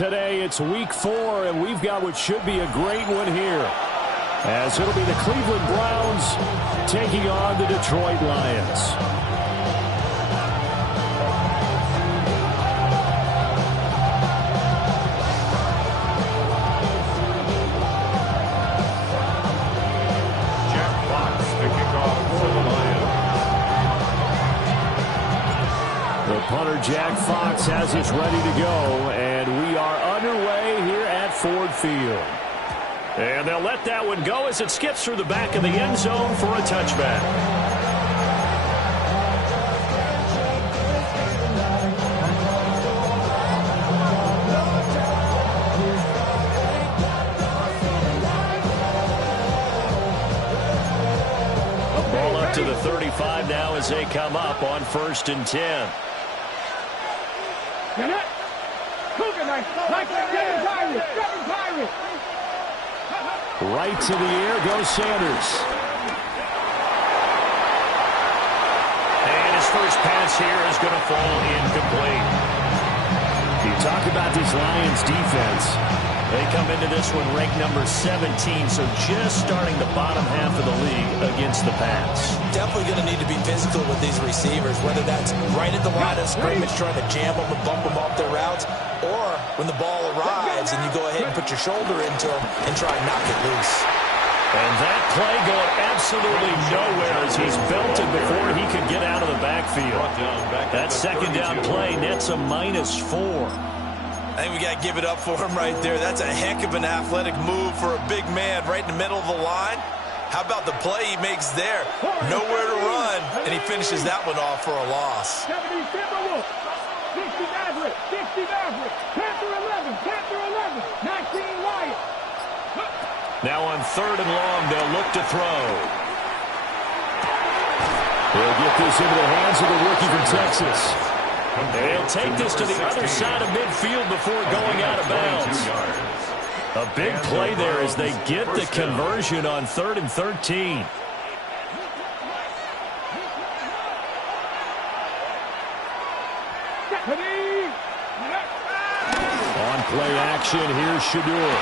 today. It's week 4, and we've got what should be a great one here, as it'll be the Cleveland Browns taking on the Detroit Lions. Punter Jack Fox has us ready to go, and we are underway here at Ford Field. And they'll let that one go as it skips through the back of the end zone for a touchback. Ball up to the 35 now as they come up on 1st and 10. Right to the air goes Sanders. And his first pass here is going to fall incomplete. You talk about this Lions defense. They come into this one ranked number 17, so just starting the bottom half of the league against the pass. Definitely going to need to be physical with these receivers, whether that's right at the line of scrimmage trying to jam them and bump them off their routes, or when the ball arrives and you go ahead and put your shoulder into them and try and knock it loose. And that play going absolutely nowhere as he's belted before he could get out of the backfield. That second down play nets a -4. I think we got to give it up for him right there. That's a heck of an athletic move for a big man right in the middle of the line. How about the play he makes there? Nowhere to run, and he finishes that one off for a loss. 60 Maverick, 60 Maverick, Panther 11, Panther 11, 19 Lions. Now on 3rd and long, they'll look to throw. They'll get this into the hands of the rookie from Texas. They'll take this to the other side of midfield before going out of bounds. A big play there as they get the conversion on 3rd and 13. On play action, here's Shedeur.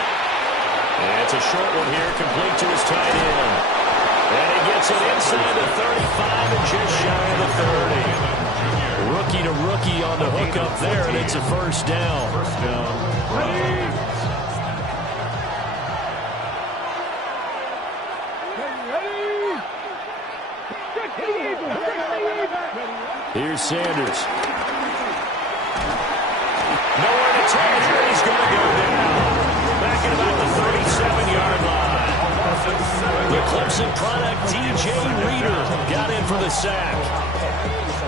And it's a short one here, complete to his tight end. And he gets it inside the 35 and just shy of the 30. Rookie to rookie on the hook up there, and it's a first down. Here's Sanders. Nowhere to turn here. He's going to go down. Back at about the 37-yard line. The Clemson product, DJ Reader, got in for the sack.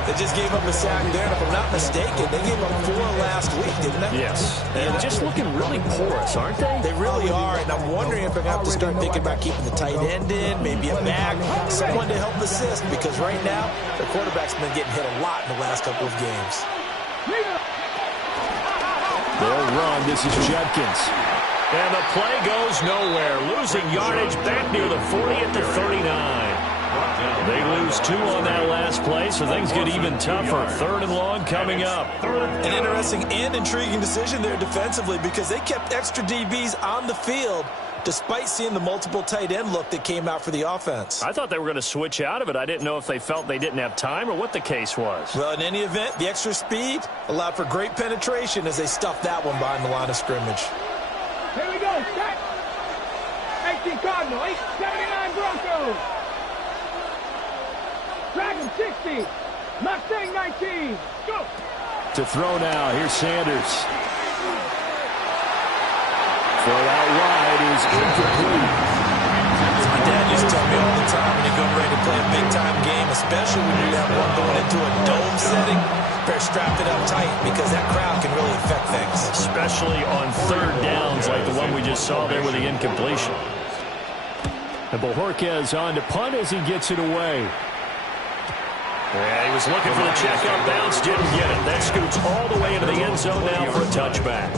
They just gave up a sack there, and if I'm not mistaken, they gave up 4 last week, didn't they? Yes. And just looking really porous, aren't they? They really are, and I'm wondering if they're going to have to start thinking about keeping the tight end in, maybe a back, someone to help assist, because right now, the quarterback's been getting hit a lot in the last couple of games. They'll run. This is Judkins. And the play goes nowhere. Losing yardage back near the 40 at the 39. They lose 2 on that last play, so things get even tougher. 3rd and long coming up. An interesting and intriguing decision there defensively because they kept extra DBs on the field despite seeing the multiple tight end look that came out for the offense. I thought they were going to switch out of it. I didn't know if they felt they didn't have time or what the case was. Well, in any event, the extra speed allowed for great penetration as they stuffed that one behind the line of scrimmage. Here we go, set. 18 Cardinal, 79 Broncos. Dragon 60, Mustang 19, go! To throw now, here's Sanders. Throw out wide is incomplete. My dad used to tell me all the time when you go ready to play a big-time game, especially when you have one going into a dome setting, better strap it up tight because that crowd can really affect things. Especially on 3rd downs like the one we just saw there with the incompletion. And Bojorquez on to punt as he gets it away. Yeah, he was looking for the check-up bounce, didn't get it. That scoots all the way into the end zone now for a touchback.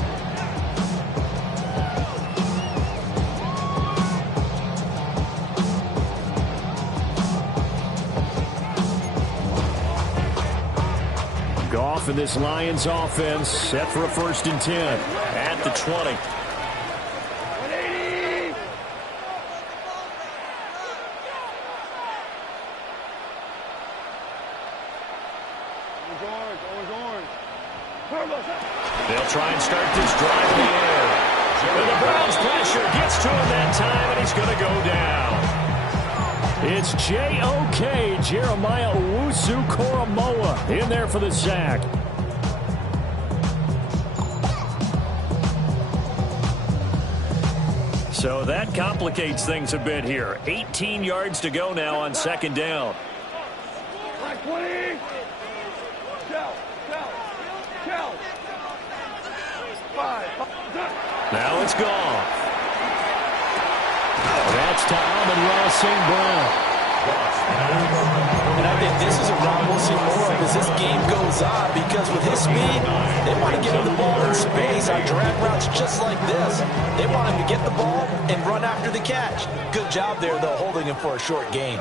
Goff off, and this Lions offense set for a 1st and 10 at the 20. They'll try and start this drive in the air. And the Browns pressure gets to him that time, and he's going to go down. It's J.O.K. Jeremiah Owusu-Koramoah in there for the sack. So that complicates things a bit here. 18 yards to go now on 2nd down. Now it's gone. That's to Amon-Ra St. Brown. And I think this is a round we'll see more of as this game goes on, because with his speed, they want to get him the ball in space on drag routes just like this. They want him to get the ball and run after the catch. Good job there, though, holding him for a short gain.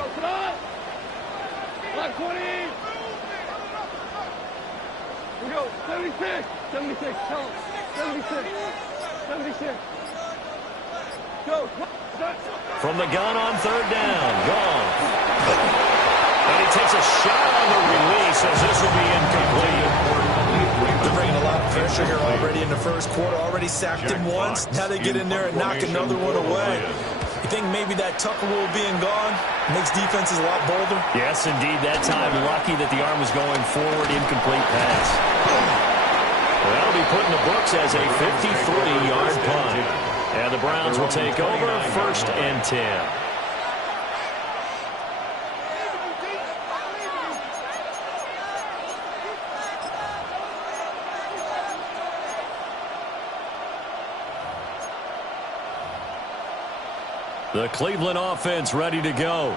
We go, 76, 76, tell him, 76, 76. Go. From the gun on 3rd down, gone. And he takes a shot on the release as this will be incomplete. They're bringing a lot of pressure here already in the 1st quarter. Already sacked him once. Now they get in there and knock another one away. You think maybe that Tucker rule being gone makes defenses a lot bolder? Yes, indeed. That time, lucky that the arm was going forward. Incomplete pass. That'll be put in the books as a 53-yard punt. And the Browns will take over 1st and 10. The Cleveland offense ready to go.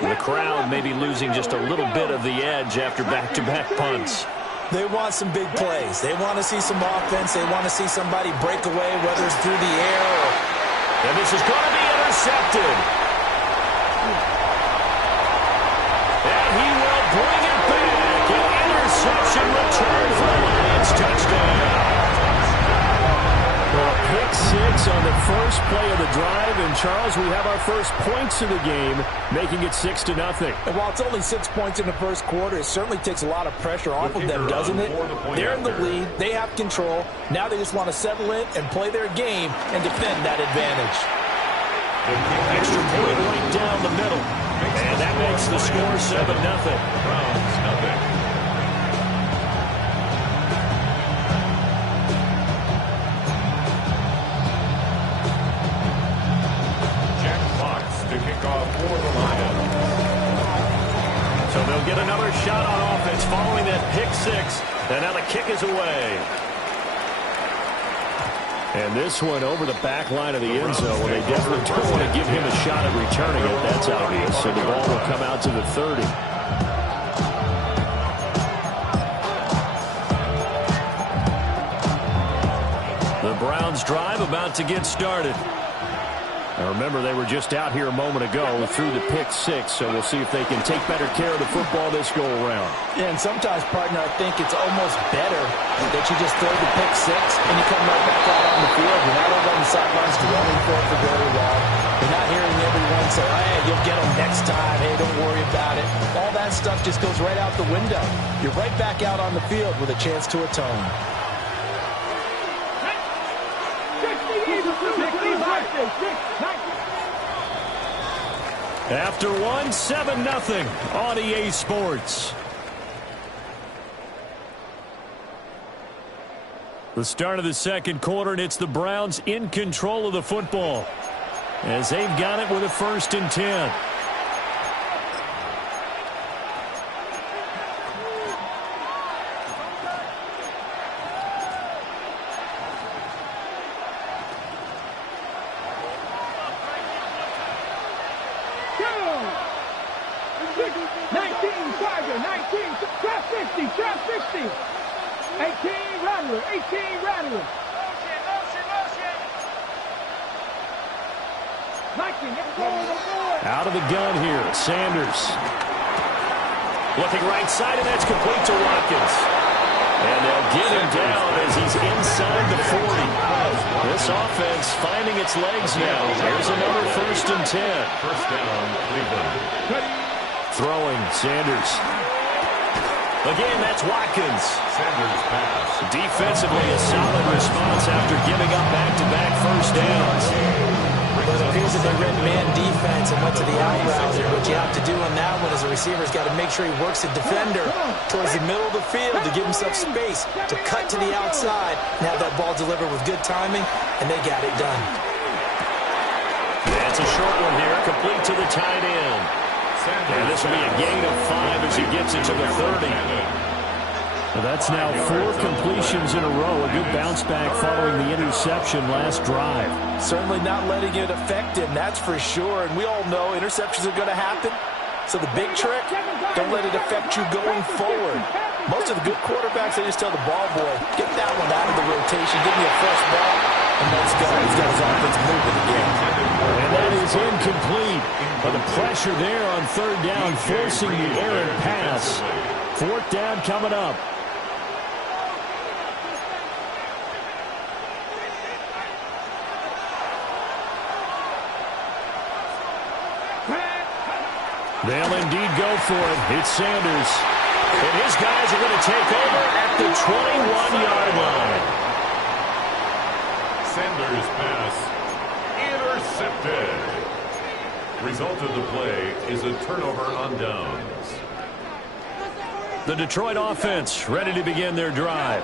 The crowd may be losing just a little bit of the edge after back-to-back punts. They want some big plays. They want to see some offense. They want to see somebody break away, whether it's through the air or... And this is going to be intercepted. And he will bring it back. An interception return for the Lions. Touchdown. Well, a pick 6 on the first play of the drive. And, Charles, we have our first points of the game, making it 6-0. And while it's only 6 points in the 1st quarter, it certainly takes a lot of pressure off of them, doesn't it? They're in the lead. They have control. Now they just want to settle in and play their game and defend that advantage. Extra point right down the middle. And that makes the score 7-0. Browns, nothing. So they'll get another shot on offense following that pick 6. And now the kick is away. And this one over the back line of the end zone. Well, they definitely don't want to give him a shot at returning it. That's obvious. So the ball will come out to the 30. The Browns drive about to get started. Now remember, they were just out here a moment ago through the pick 6, so we'll see if they can take better care of the football this go-around. Yeah, and sometimes, partner, I think it's almost better that you just throw the pick 6 and you come right back out on the field. You're not over on the sidelines dwelling for it for very long. You're not hearing everyone say, hey, you'll get them next time. Hey, don't worry about it. All that stuff just goes right out the window. You're right back out on the field with a chance to atone. After one, 7-0 on EA Sports. The start of the 2nd quarter, and it's the Browns in control of the football as they've got it with a 1st and 10. Out of the gun here, Sanders. Looking right side, and that's complete to Watkins. And they'll get him down as he's inside the 40. This offense finding its legs now. Here's another 1st and 10. First down, Cleveland. Throwing, Sanders. Again, that's Watkins. Sanders pass. Defensively, a solid response after giving up back-to-back first downs. But it appears that they read man defense and went to the out route. And what you have to do on that one is a receiver's got to make sure he works the defender towards the middle of the field to give himself space to cut to the outside and have that ball delivered with good timing, and they got it done. That's a short one here, complete to the tight end. And this will be a gain of 5 as he gets it to the 30. Well, that's now 4 completions in a row. A good bounce back following the interception last drive. Certainly not letting it affect him, that's for sure. And we all know interceptions are going to happen. So the big trick, don't let it affect you going forward. Most of the good quarterbacks, they just tell the ball boy, get that one out of the rotation, give me a fresh ball, and let's go. He's got his offense moving again. And that is incomplete. But the pressure there on 3rd down, forcing the errant pass. 4th down coming up. They'll indeed go for it. It's Sanders. And his guys are going to take over at the 21-yard line. Sanders pass intercepted. Result of the play is a turnover on downs. The Detroit offense ready to begin their drive.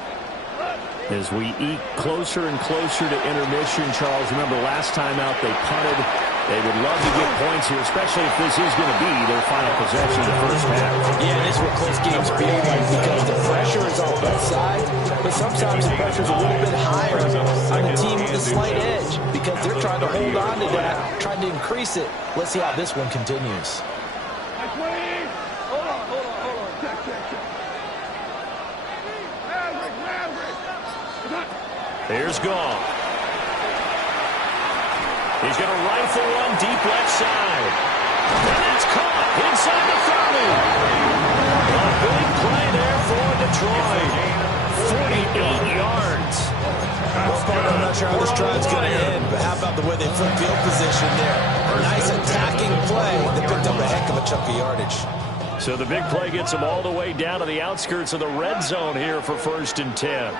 As we eke closer and closer to intermission, Charles, remember last time out they punted. They would love to get points here, especially if this is going to be their final possession of the first half. Yeah, and this is what close games feel like because the pressure is on both sides, but sometimes the pressure is a little bit higher on the team with the slight edge because they're trying to hold on to that, trying to increase it. Let's see how this one continues. Hold on. Check. Here's Goff. He's going to rifle one deep left side. And that's caught inside the 30. A big play there for Detroit. 48 yards. Well, partner, I'm not sure how this drive's going to end, but how about the way they flip field position there? A nice attacking play that picked up a heck of a chunk of yardage. So the big play gets them all the way down to the outskirts of the red zone here for 1st and 10.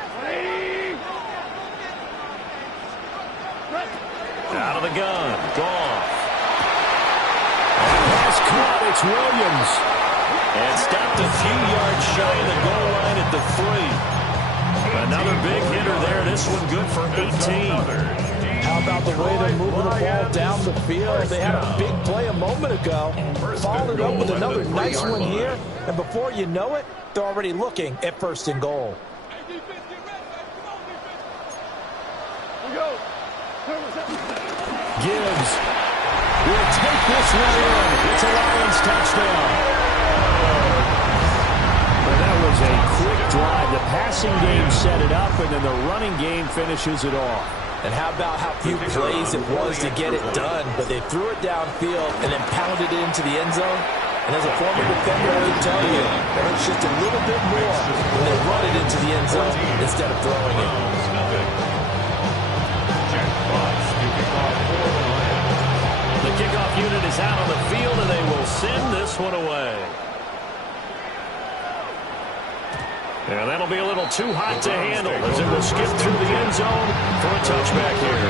Out of the gun. Goff. Pass caught. It's Williams. And stopped a few yards shy of the goal line at the 3. Another big hitter there. This one good for 18. How about the way they're moving the ball down the field? They had a big play a moment ago. Followed it up with another nice one here. And before you know it, they're already looking at 1st and goal. Gibbs will take this one in. It's a Lions touchdown. Well, that was a quick drive. The passing game set it up, and then the running game finishes it off. And how about how few plays it was to get it done, but they threw it downfield and then pounded it into the end zone. And as a former defender, I can tell you, it hurts just a little bit more when they run it into the end zone instead of throwing it. The kickoff unit is out on the field, and they will send this one away. And that'll be a little too hot to handle as it will skip through the end zone for a touchback here.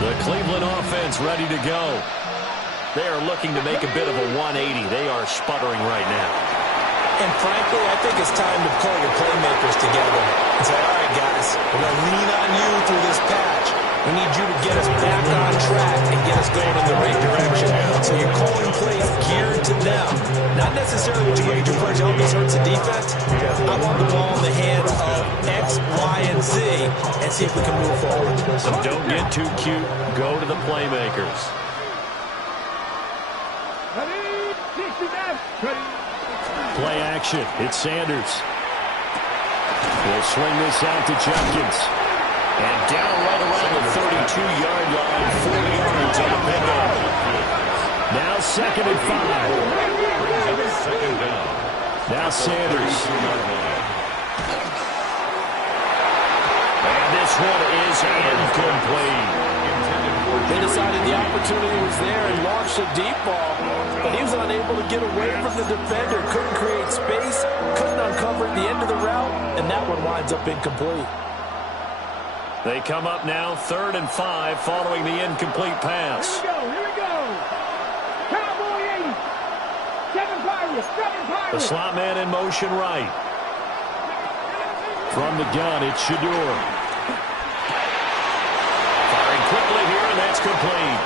The Cleveland offense ready to go. They are looking to make a bit of a 180. They are sputtering right now. And frankly, I think it's time to pull your playmakers together and say, all right, guys, we're going to lean on you through this patch. We need you to get us back on track and get us going in the right direction. So you're calling plays geared to them. Not necessarily what you major plays. All this hurts the defense. I want the ball in the hands of X, Y, and Z and see if we can move forward. So don't get too cute. Go to the playmakers. Play action. It's Sanders. He'll swing this out to Jenkins. And down right around the 32-yard line, 4 yards on the pickup. Now 2nd and 5. Second down. Now Sanders. And this one is incomplete. They decided the opportunity was there and launched a deep ball, but he was unable to get away from the defender, couldn't create space, couldn't uncover the end of the route, and that one winds up incomplete. They come up now 3rd and 5 following the incomplete pass. Here we go. Cowboy 80. 7 Pirates, 7 Pirates. The slot man in motion right. From the gun, it's Shedeur. Quickly here, and that's complete.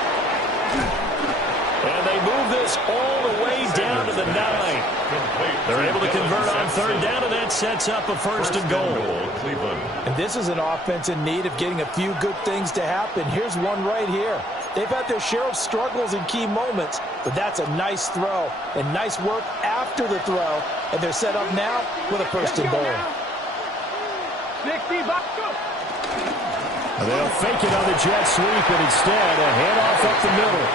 And they move this all the way down to the 9. They're able to convert on 3rd down, and that sets up a 1st and goal. And this is an offense in need of getting a few good things to happen. Here's one right here. They've had their share of struggles in key moments, but that's a nice throw and nice work after the throw. And they're set up now with a 1st and goal. 60 bucks. They'll fake it on the jet sweep, and instead a handoff up the middle.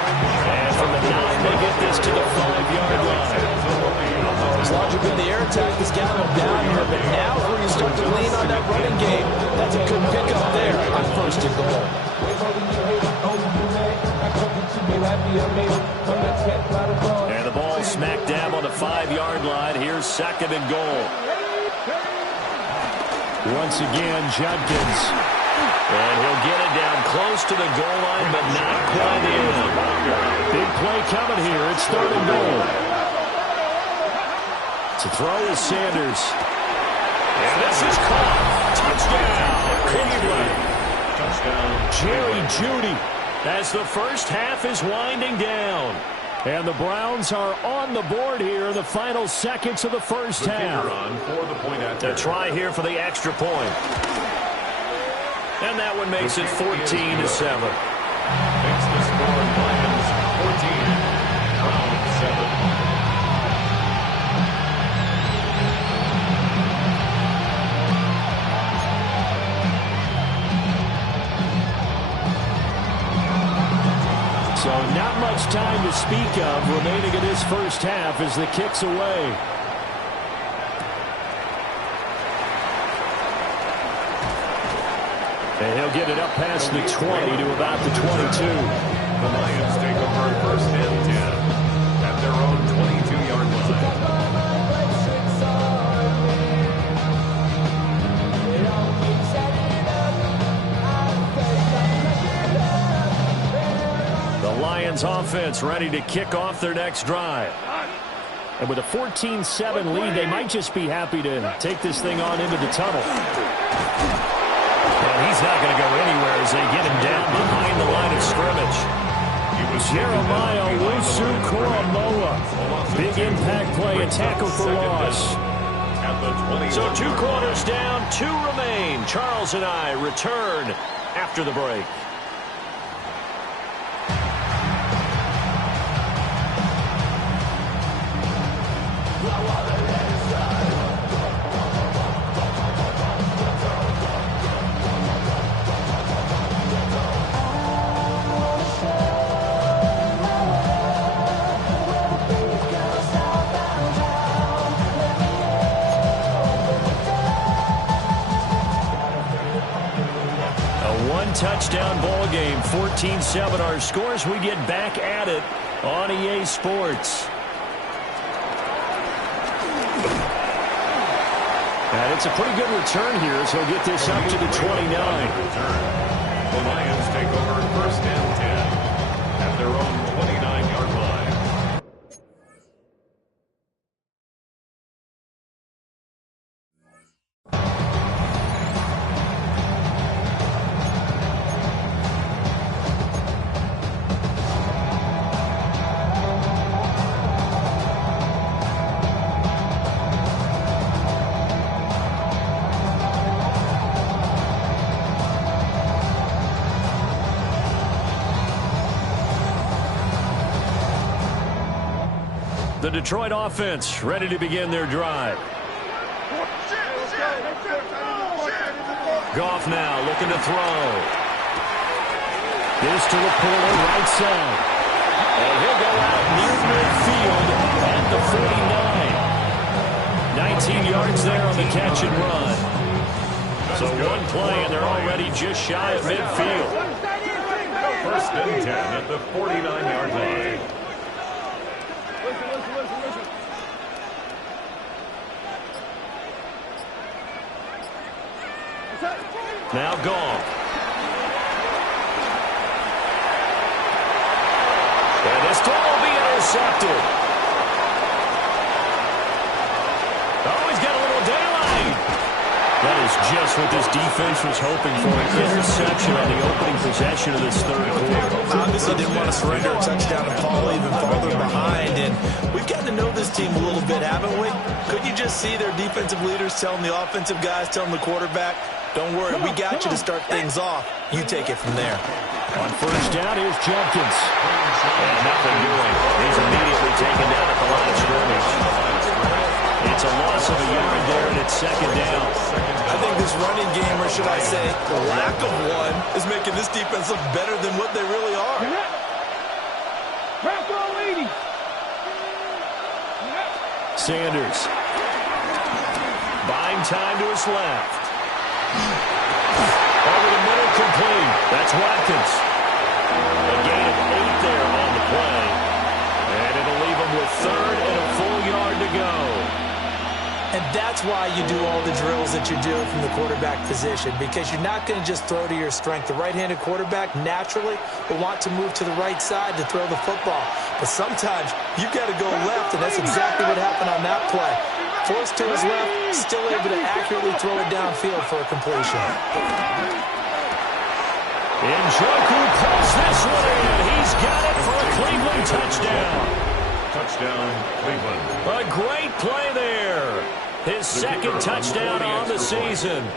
And from the 9, they get this to the 5-yard line. As long as the air attack has gotten them down here, but now where you start to lean on that running game, that's a good pickup there on 1st and goal. And the ball smack dab on the 5-yard line. Here's 2nd and goal. Once again, Judkins. And he'll get it down close to the goal line, but not quite in. Big play coming here. It's 3rd and goal. To throw is Sanders. And this is caught. Touchdown, Cleveland. Jerry Jeudy as the first half is winding down. And the Browns are on the board here in the final seconds of the first half. The try here for the extra point. And that one makes it 14-7. Makes the score Lions 14, Browns 7. So not much time to speak of remaining in this first half as the kick's away. And he'll get it up past the 20 to about the 22. The Lions take over 1st and 10 at their own 22-yard line. The Lions offense ready to kick off their next drive. And with a 14-7 lead, they might just be happy to take this thing on into the tunnel. And he's not going to go anywhere as they get him down behind the line of scrimmage. Jeremiah Owusu-Koramoah. Big impact play, a tackle for loss. So 2 quarters down, 2 remain. Charles and I return after the break. Touchdown ball game, 14-7 our scores. We get back at it on EA Sports. And it's a pretty good return here, so he'll get this up to the 29. The Lions take over 1st and 10 at their own 29-yard line. The Detroit offense ready to begin their drive. Goff now looking to throw. This to Laporta, right side. And he'll go out near midfield at the 49. 19 yards there on the catch and run. So one play, and they're already just shy of midfield. First and 10 at the 49-yard line. Now Goff. And this throw will be intercepted. Oh, he's got a little daylight. That is just what this defense was hoping for. An interception on the opening possession of this third quarter. Obviously didn't want to surrender a touchdown and fall even farther behind. And we've gotten to know this team a little bit, haven't we? Couldn't you just see their defensive leaders telling the offensive guys, telling the quarterback, don't worry, we got you to start things off. You take it from there. On first down, here's Jenkins. And nothing doing. He's immediately taken down at the line of scrimmage. It's a loss of a yard there, and it's second down. I think this running game, or should I say lack of one, is making this defense look better than what they really are. Sanders. Buying time to his left. Over the middle, complete. That's Watkins. A gain of 8 there on the play. And it'll leave him with third and a full yard to go. And that's why you do all the drills that you do from the quarterback position, because you're not going to just throw to your strength. The right-handed quarterback naturally will want to move to the right side to throw the football. But sometimes you've got to go left, and that's exactly what happened on that play. Forced to his left, still able to accurately throw it downfield for a completion. Njoku pulls this one in. He's got it for a Cleveland touchdown. Touchdown, Cleveland. A great play there. His second touchdown on the season.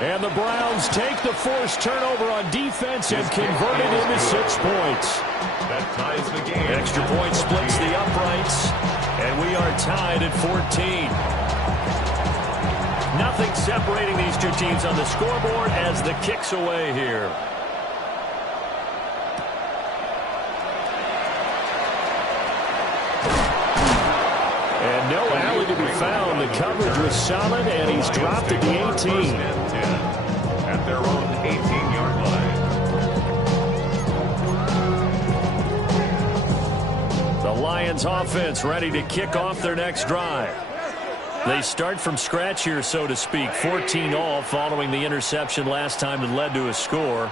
And the Browns take the forced turnover on defense and convert it into 6 points. That ties the game. Extra point splits the uprights. And we are tied at 14. Nothing separating these two teams on the scoreboard as the kick's away here. And no alley to be found. The coverage was solid, and he's dropped at the 18. First and 10 at their own 18-yard line. The Lions offense ready to kick off their next drive. They start from scratch here, so to speak. 14-all following the interception last time that led to a score.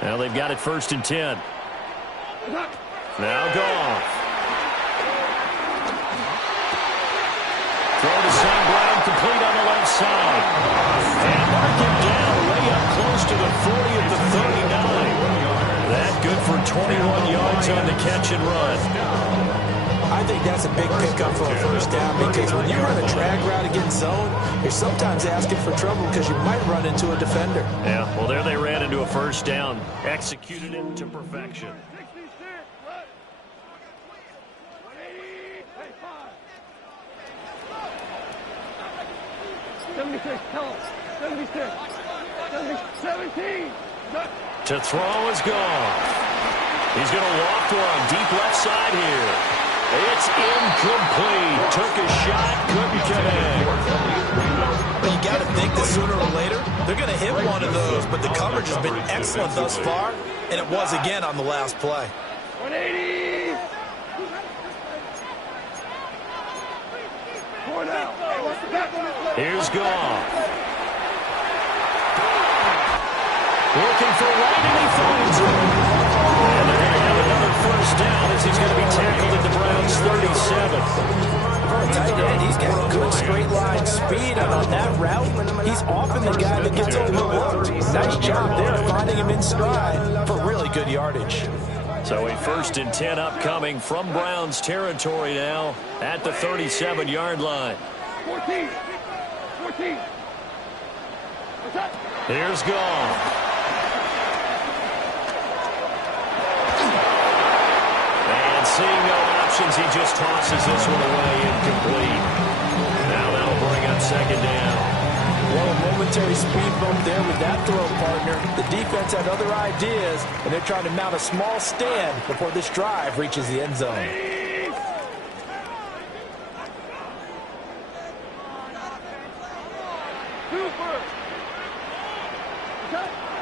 Now they've got it first and 10. Now Goff. Throw to St. Brown, complete on the left side. And mark him down way up close to the 40 at the 39. That good for 21 yards on the catch and run. I think that's a big pickup for a first down, because when you run a drag route against zone, you're sometimes asking for trouble because you might run into a defender. Yeah, well, there they ran into a first down. Executed it to perfection. 76, tell him. 76. 17. To throw is gone. He's going to walk one deep left side here. It's incomplete. Took a shot, couldn't connect. But you got to think that sooner or later, they're going to hit one of those. But the coverage has been excellent thus far, and it was again on the last play. 180. 4 now. Here's Goff. Looking for right, and he finds it. And they're going to have another first down as he's going to be tackled at the Browns' 37. For a tight end, he's got good straight line speed, and on that route, he's often the guy that gets overlooked. Nice job there, finding him in stride for really good yardage. So a first and 10 upcoming from Browns territory now at the 37-yard line. 14. 14. What's up? Here's Goff. And seeing no options, he just tosses this one away incomplete. Now that'll bring up second down. Well, a momentary speed bump there with that throw, partner. The defense had other ideas, and they're trying to mount a small stand before this drive reaches the end zone.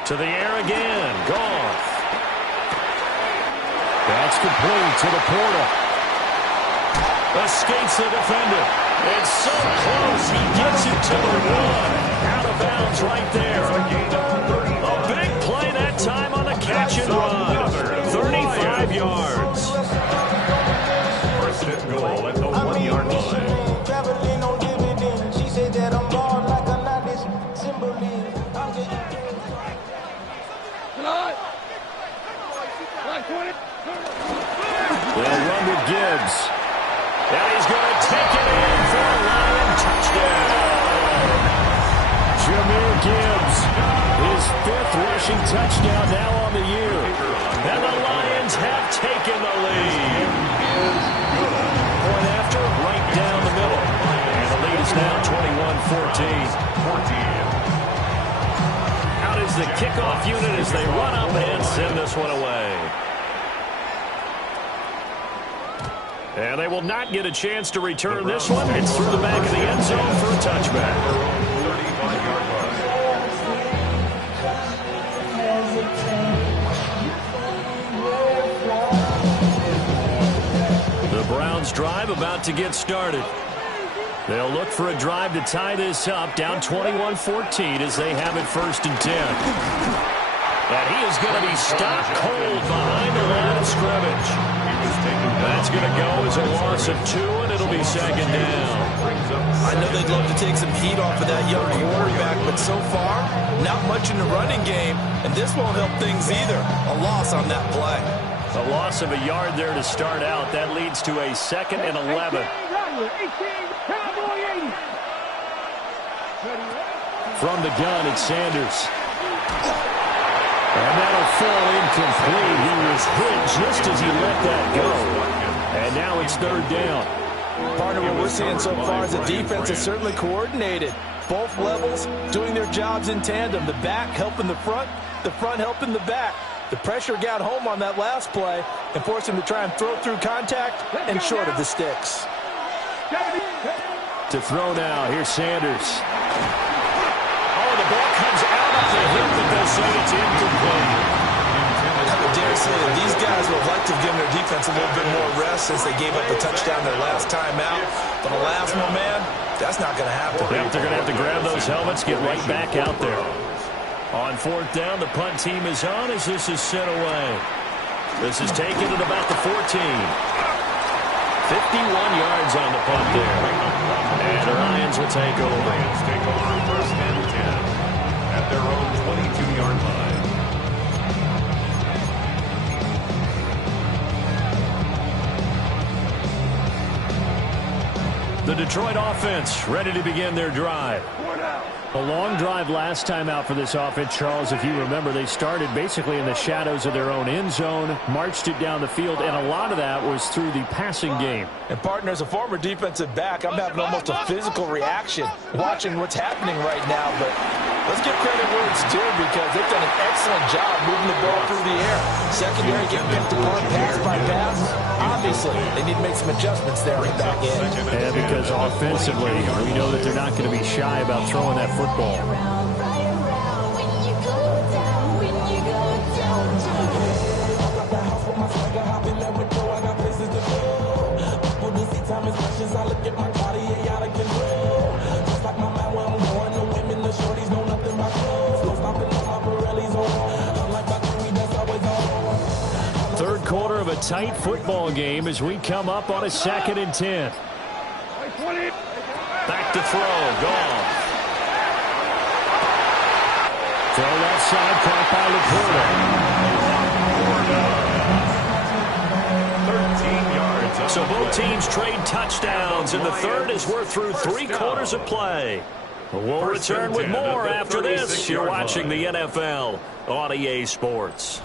To the air again. Goff. That's complete to the Porter. Escapes the defender. It's so close. He gets it to the one. Out of bounds right there. A big play that time on the catch and run. 35 yards. First and goal at the 1-yard line. They'll run with Gibbs. And he's going to take it in for a Lion touchdown. Jahmyr Gibbs, his 5th rushing touchdown now on the year. And the Lions have taken the lead. Point after, right down the middle. And the lead is now 21-14. Out is the kickoff unit as they run up and send this one away. And they will not get a chance to return this one. It's through the back of the end zone for a touchback. 35-yard line. The Browns drive about to get started. They'll look for a drive to tie this up, down 21-14 as they have it 1st and 10. And he is going to be stopped cold behind the line of scrimmage. That's going to go as a loss of 2, and it'll be 2nd down. I know they'd love to take some heat off of that young quarterback, but so far, not much in the running game, and this won't help things either. A loss on that play. A loss of a yard there to start out. That leads to a 2nd and 11. From the gun, it's Sanders. And that'll fall incomplete. He was hit just as he let that go. And now it's 3rd down. Partner, what we're seeing so far is the defense is certainly coordinated. Both levels doing their jobs in tandem. The back helping the front helping the back. The pressure got home on that last play and forced him to try and throw through contact and short of the sticks. To throw now, here's Sanders. Oh, the ball comes out of the hip, but they'll say it's incomplete. I would dare say that these guys would like to have given their defense a little bit more rest since they gave up a touchdown their last time out. But the last one, man, that's not going to happen. Yep, they're going to have to grab those helmets, get right back out there. On 4th down, the punt team is on as this is sent away. This is taken at about the 14. 51 yards on the punt there. And the Lions will take over. Lions take over 1st and 10 at their own 22-yard line. The Detroit offense ready to begin their drive. A long drive last time out for this offense, Charles. If you remember, they started basically in the shadows of their own end zone, marched it down the field, and a lot of that was through the passing game. And partner, as a former defensive back, I'm having almost a physical reaction watching what's happening right now. But let's give credit where it's due because they've done an excellent job moving the ball through the air. Secondary getting picked apart pass by pass. Obviously, they need to make some adjustments there on the back end. And because offensively, we know that they're not going to be shy about throwing that football. Third quarter of a tight football game as we come up on a 2nd and 10. Back to throw. Goff. Throw left side, caught by LaPorta. 13 yards. So both teams trade touchdowns, and the third as we're through 3 quarters of play. We'll return with more after this. You're watching the NFL on EA Sports.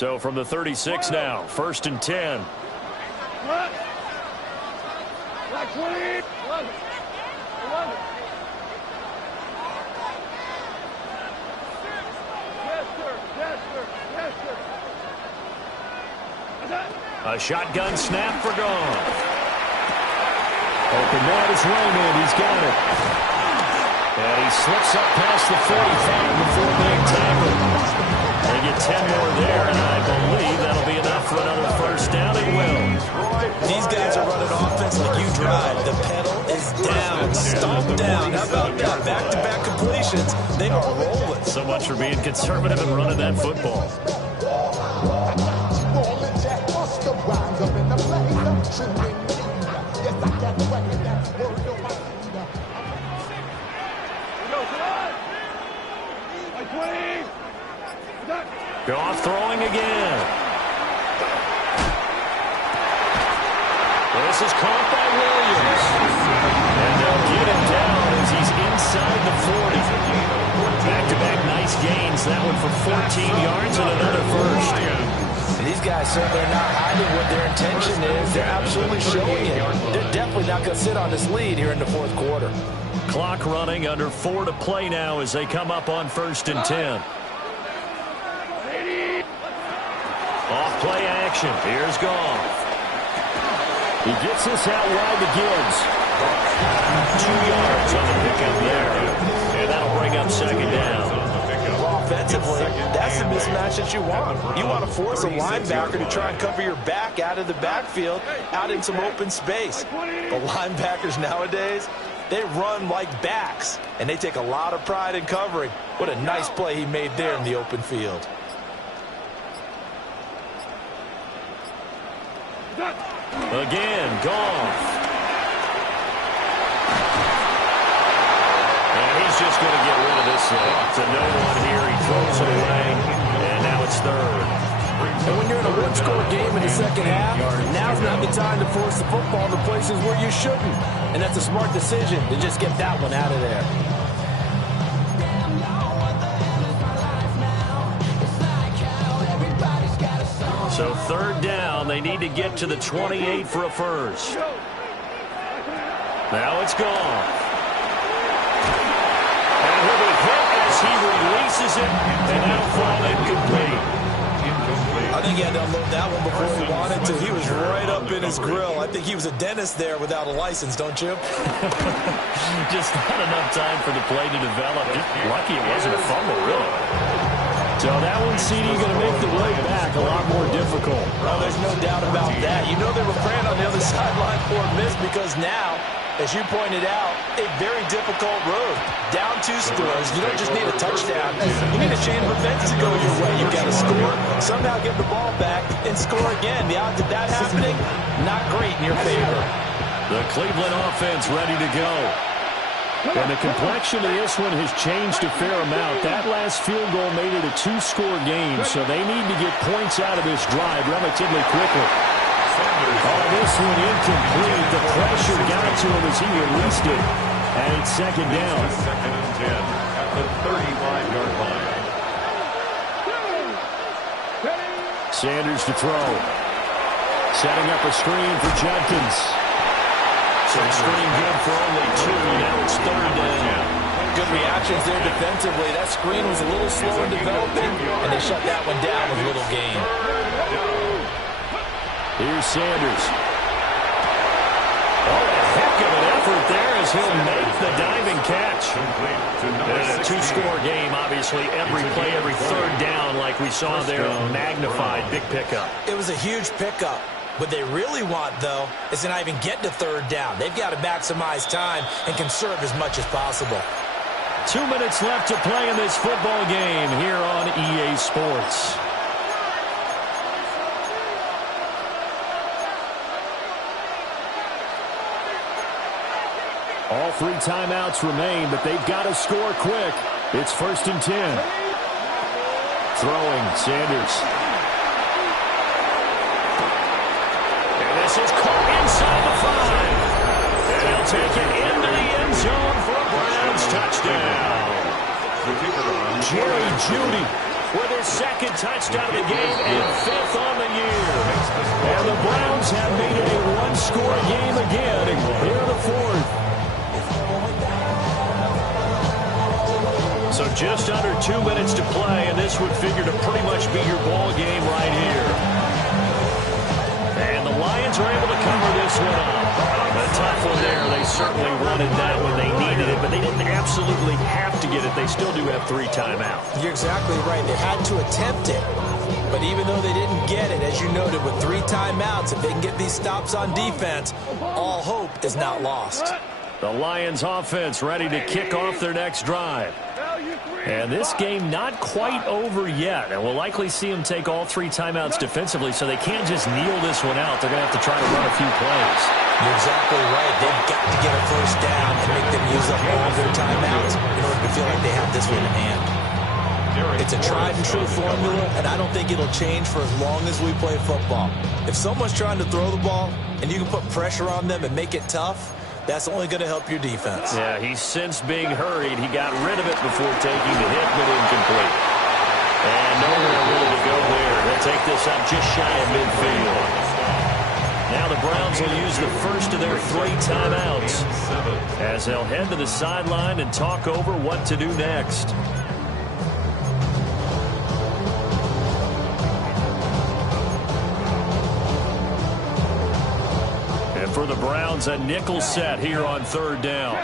So from the 36 now, 1st and 10. Black 20. 11. 11. Yes, sir. Yes, sir. Yes, sir. A shotgun snap for Goff. Open man is Raymond. He's got it. And he slips up past the 45 before being tackled. They get 10 more there, and I believe that'll be enough for another first down. It will. These guys are running offense like you drive. The pedal is down, stomp down. How about that? Back-to-back completions. They are rolling. So much for being conservative and running that football. Goff throwing again. This is caught by Williams. And they'll get him down as he's inside the 40. Back-to-back nice gains. That one for 14 yards and another first. And these guys certainly are not hiding what their intention is. They're absolutely showing it. They're definitely not going to sit on this lead here in the fourth quarter. Clock running, under 4 to play now as they come up on 1st and 10. Off play action. Here's Goff. He gets this out wide to Gibbs. 2 yards on the pickup there. And that'll bring up 2nd down. Well, offensively, that's the mismatch that you want. You want to force a linebacker to try and cover your back out of the backfield, out in some open space. The linebackers nowadays, they run like backs, and they take a lot of pride in covering. What a nice play he made there in the open field. Again, Goff. And he's just going to get rid of this thing. To no one here, he throws it away, and now it's 3rd. And when you're in a one-score game in the second half, now's not the time to force the football in the places where you shouldn't. And that's a smart decision to just get that one out of there. So 3rd down, they need to get to the 28 for a first. Now it's Goff. And he'll be hit as he releases it, and now fall incomplete. I think he had to unload that one before he wanted to. He was right up in his grill. I think he was a dentist there without a license, don't you? Just not enough time for the play to develop. Lucky it wasn't a fumble, really. So that one, CD, going to make the way back a lot more difficult. Well, there's no doubt about that. You know they were praying on the other sideline for a miss because now, as you pointed out, a very difficult road. Down 2 scores. You don't just need a touchdown. You need a chain of events to go your way. You've got to score, somehow get the ball back, and score again. The odds of that happening, not great in your favor. The Cleveland offense ready to go. And the complexion of this one has changed a fair amount. That last field goal made it a 2-score game, so they need to get points out of this drive relatively quickly. Oh, this one incomplete. The pressure got to him as he released it. And it's 2nd down. 2nd and 10 at the 35-yard line. Sanders to throw. Setting up a screen for Jenkins. So screen good for only 2. Now it's 3rd down. Good reactions there defensively. That screen was a little slow in developing, and they shut that one down with little gain. Here's Sanders. Oh, a heck of an effort there as he'll make the diving catch. And a 2-score game, obviously. Every play, every 3rd down, like we saw there, magnified. Big pickup. It was a huge pickup. What they really want, though, is to not even get to 3rd down. They've got to maximize time and conserve as much as possible. 2 minutes left to play in this football game here on EA Sports. All 3 timeouts remain, but they've got to score quick. It's 1st and 10. Throwing, Sanders. This is caught inside the 5. And he'll take it into the end zone for a Browns touchdown. Jerry Jeudy with his second touchdown of the game and 5th on the year. And the Browns have made it a one-score game again here in the 4th. So just under 2 minutes to play, and this would figure to pretty much be your ball game right here. And the Lions are able to cover this one up. A tough one there. They certainly wanted that when they needed it, but they didn't absolutely have to get it. They still do have 3 timeouts. You're exactly right. They had to attempt it. But even though they didn't get it, as you noted, with 3 timeouts, if they can get these stops on defense, all hope is not lost. The Lions offense ready to kick off their next drive. And this game not quite over yet. And we'll likely see them take all 3 timeouts defensively, so they can't just kneel this one out. They're going to have to try to run a few plays. You're exactly right. They've got to get a first down and make them use up all their timeouts in order to feel like they have this one in hand. It's a tried and true formula, and I don't think it'll change for as long as we play football. If someone's trying to throw the ball and you can put pressure on them and make it tough, that's only going to help your defense. Yeah, he's since being hurried. He got rid of it before taking the hit, but incomplete. And nowhere really to go there. They'll take this up just shy of midfield. Now the Browns will use the first of their 3 timeouts as they'll head to the sideline and talk over what to do next. For the Browns, a nickel set here on 3rd down.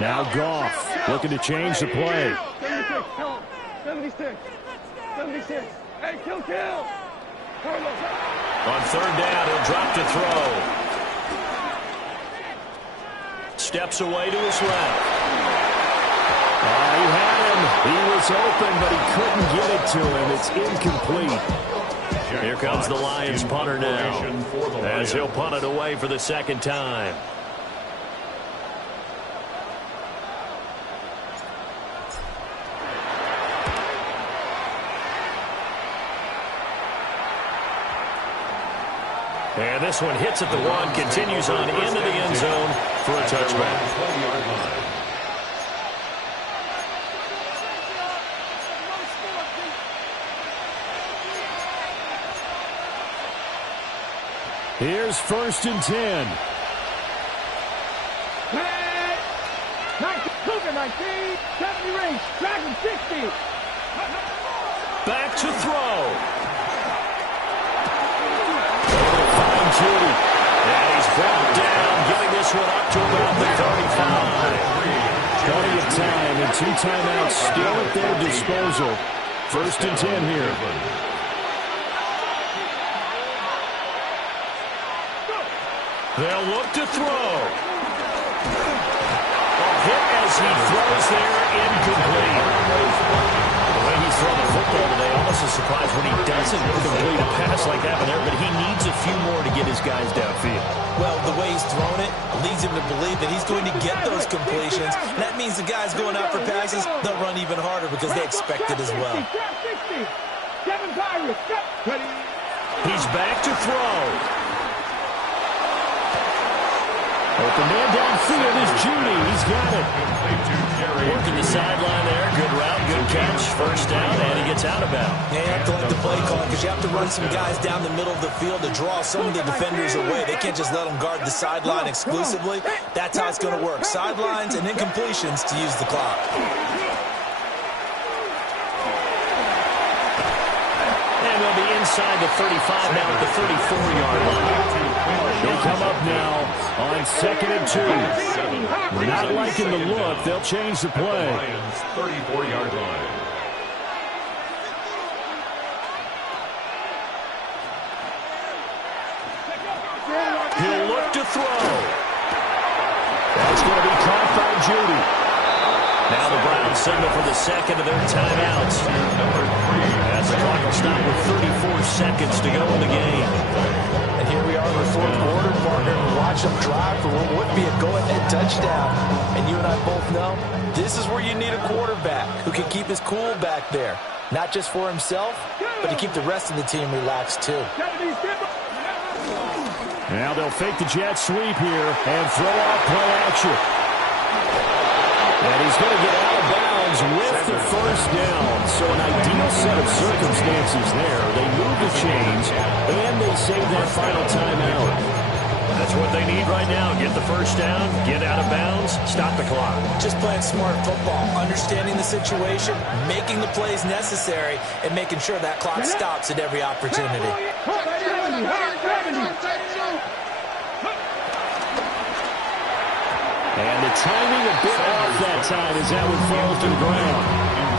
Now Goff looking to change the play. 76. 76. Hey, kill. On 3rd down, he'll drop to throw. Steps away to his left. He had him. He was open, but he couldn't get it to him. It's incomplete. Here comes the Lions punter now, as he'll punt it away for the 2nd time. And this one hits at the 1, continues on into the end zone for a touchback. Here's 1st and 10. 19, 70 range, Dragon 60. Back to throw. Find Judy. And he's brought down, getting this one up to about the 35. Plenty of time and 2 timeouts still at their disposal. 1st and 10 here. They'll look to throw. Hit as he throws there, incomplete. The way he's throwing the football today, almost a surprise when he doesn't complete a pass like that there, but he needs a few more to get his guys downfield. Well, the way he's thrown it leads him to believe that he's going to get those completions. That means the guys going out for passes, they'll run even harder because they expect it as well. He's back to throw. Open man downfield is Judy. He's got it. Working the sideline there. Good route, good catch. First down, and he gets out of bounds. Yeah, you have to like the play call because you have to run some guys down the middle of the field to draw some of the defenders away. They can't just let them guard the sideline exclusively. That's how it's going to work. Sidelines and incompletions to use the clock. And they'll be inside the 35 now at the 34-yard line. They come up now on 2nd and 2. Not liking the look. They'll change the play. 34-yard line. He'll look to throw. That's going to be caught by Judy. Now the Browns signal for the 2nd of their timeouts. As the clock will stop with 34 seconds to go in the game. And here we are in the 4th quarter, partner, and watch them drive for what would be a go-ahead touchdown. And you and I both know this is where you need a quarterback who can keep his cool back there. Not just for himself, but to keep the rest of the team relaxed too. Now they'll fake the jet sweep here and throw off play action. And he's going to get out of bounds with the first down. So an ideal set of circumstances there. They move the chains, and they save that final timeout. That's what they need right now. Get the first down, get out of bounds, stop the clock. Just playing smart football, understanding the situation, making the plays necessary, and making sure that clock stops at every opportunity. And the timing a bit off that time as that one falls to the ground.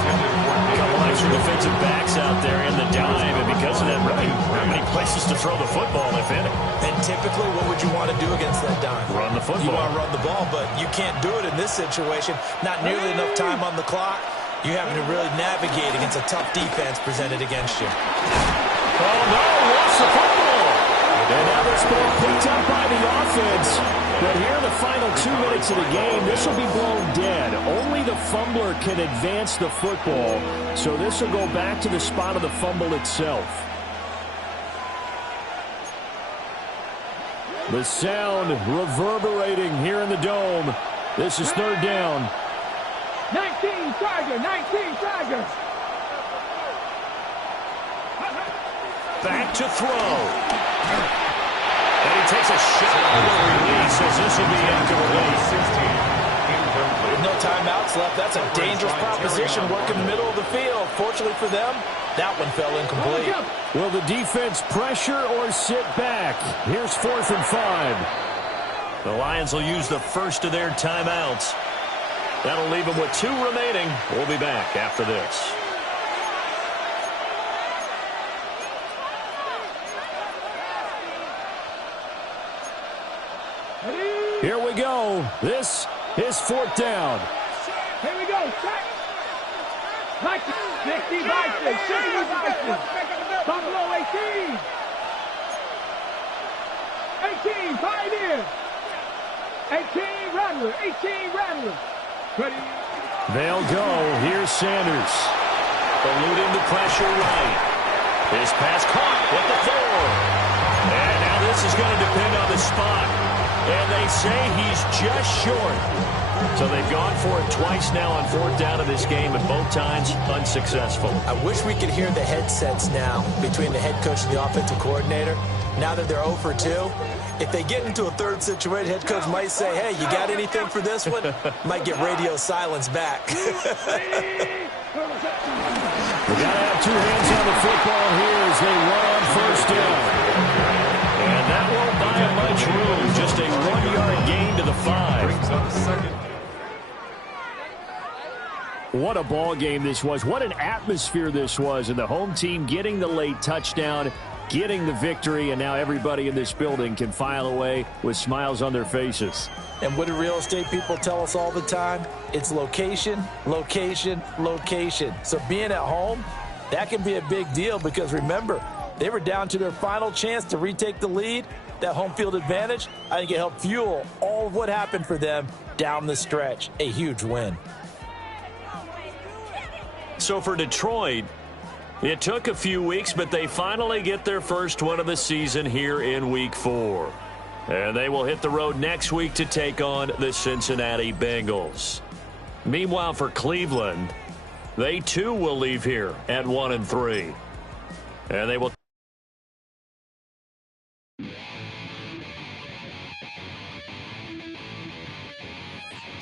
A couple extra defensive backs out there in the dime, and because of that, really not many places to throw the football, if any. And typically, what would you want to do against that dime? Run the football. You want to run the ball, but you can't do it in this situation. Not nearly enough time on the clock. You're having to really navigate against a tough defense presented against you. Oh, no, lost the football. And now this ball picked up by the offense. But here in the final 2 minutes of the game, this will be blown dead. Only the fumbler can advance the football, so this will go back to the spot of the fumble itself. The sound reverberating here in the dome. This is third down. 19 Tiger, 19 Tiger. Back to throw. And he takes a shot on the release as this will be incomplete. With no timeouts left, that's a dangerous proposition. Work in the middle of the field. Fortunately for them, that one fell incomplete. Will the defense pressure or sit back? Here's 4th and 5. The Lions will use the first of their timeouts. That'll leave them with 2 remaining. We'll be back after this. Here we go. This is 4th down. Here we go. Set. 60 Bison. 60 Bison. Buffalo 18. 18 Pioneers. 18 Rattler. 18 Rattler. Ready. They'll go. Here's Sanders. Eluding the pressure right. His pass caught with the 4. And now this is going to depend on the spot. And they say he's just short. So they've gone for it twice now on 4th down of this game, and both times unsuccessful. I wish we could hear the headsets now between the head coach and the offensive coordinator. Now that they're 0 for 2, if they get into a third situation, head coach might say, hey, you got anything for this one? Might get radio silence back. We got to have 2 hands on the football here as they run on 1st down. And that won't buy him much room. Just a 1-yard gain to the 5. Brings up 2nd. What a ball game this was. What an atmosphere this was. And the home team getting the late touchdown, getting the victory, and now everybody in this building can file away with smiles on their faces. And what do real estate people tell us all the time? It's location, location, location. So being at home, that can be a big deal because remember, they were down to their final chance to retake the lead. That home field advantage, I think it helped fuel all of what happened for them down the stretch. A huge win. So for Detroit, it took a few weeks, but they finally get their first win of the season here in Week 4. And they will hit the road next week to take on the Cincinnati Bengals. Meanwhile, for Cleveland, they too will leave here at 1-3. And they will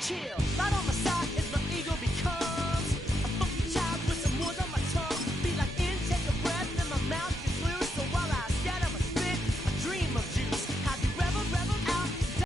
chill, right on the side.